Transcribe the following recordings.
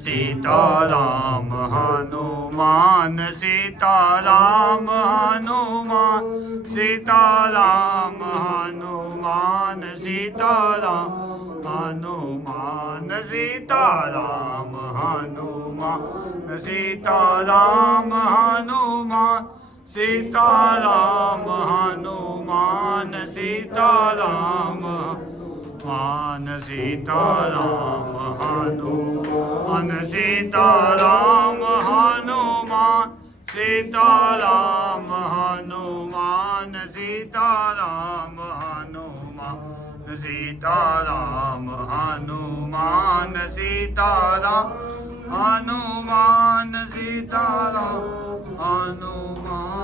सीताराम हनुमान सीताराम हनुमान सीताराम हनुमान सीताराम हनुमान सीताराम हनुमान सीताराम हनुमान सीताराम हनुमान सीताराम मान सीताराम हनुमान सीताराम हनुमान सीताराम हनुमान सीताराम हनुमान सीताराम हनुमान सीताराम हनुमान सीताराम हनुमान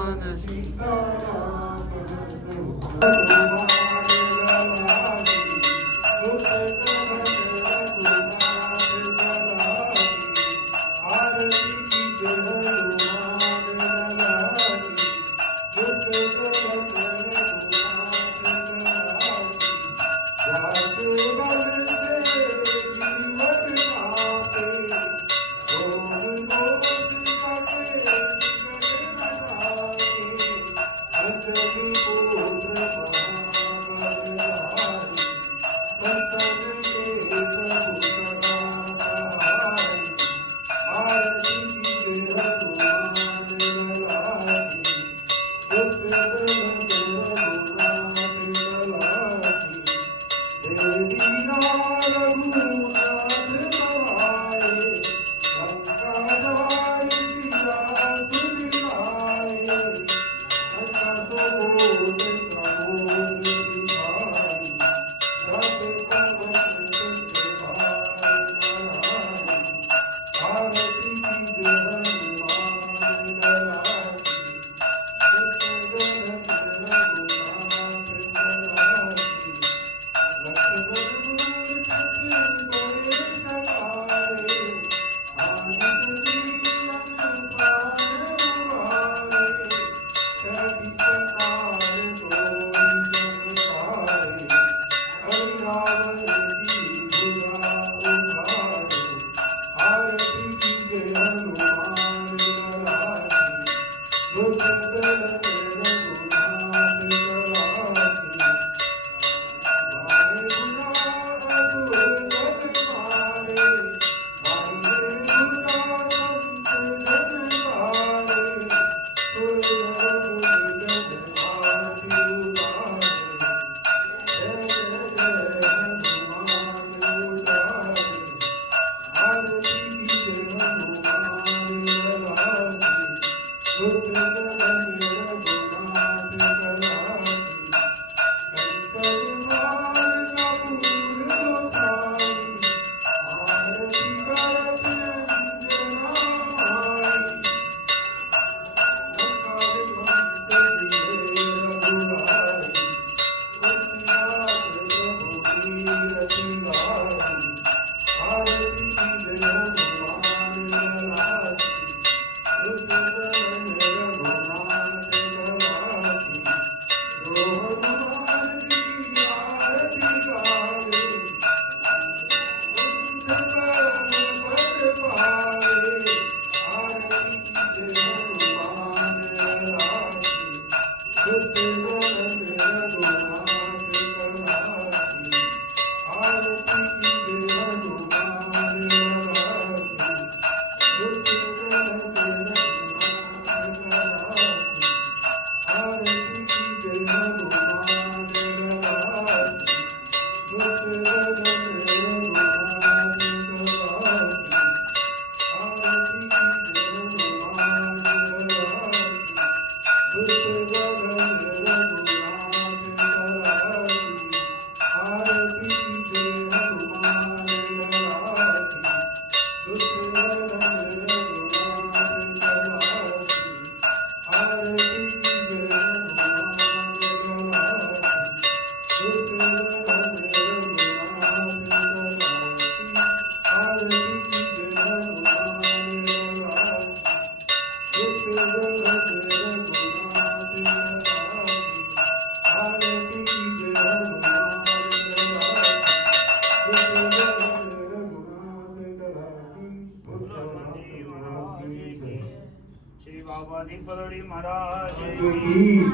बाबा दीपरडी महाराज की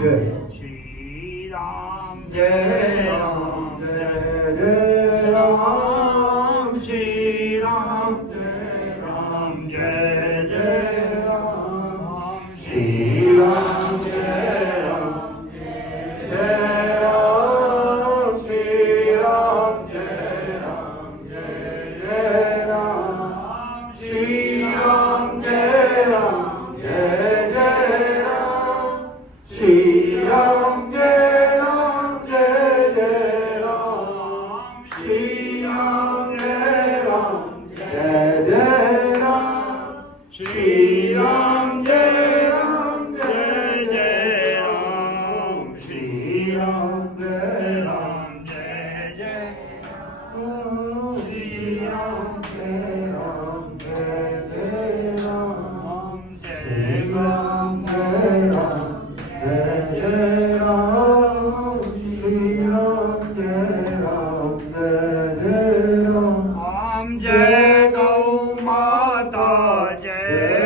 जय. श्री राम जय राम जय जय राम श्री राम जय राम जय जय राम श्री राम जय राम जय राम श्री राम जय राम जय जय राम श्री राम जय राम जय जय राम श्री राम जय राम जय जय राम श्री राम जय राम जय जय राम श्री राम जय राम जय जय राम श्री राम जय राम जय जय राम श्री राम जय राम जय जय राम जय राम जय राम जय जय राम श्री राम जय राम जय जय राम राम जय गौ माता जय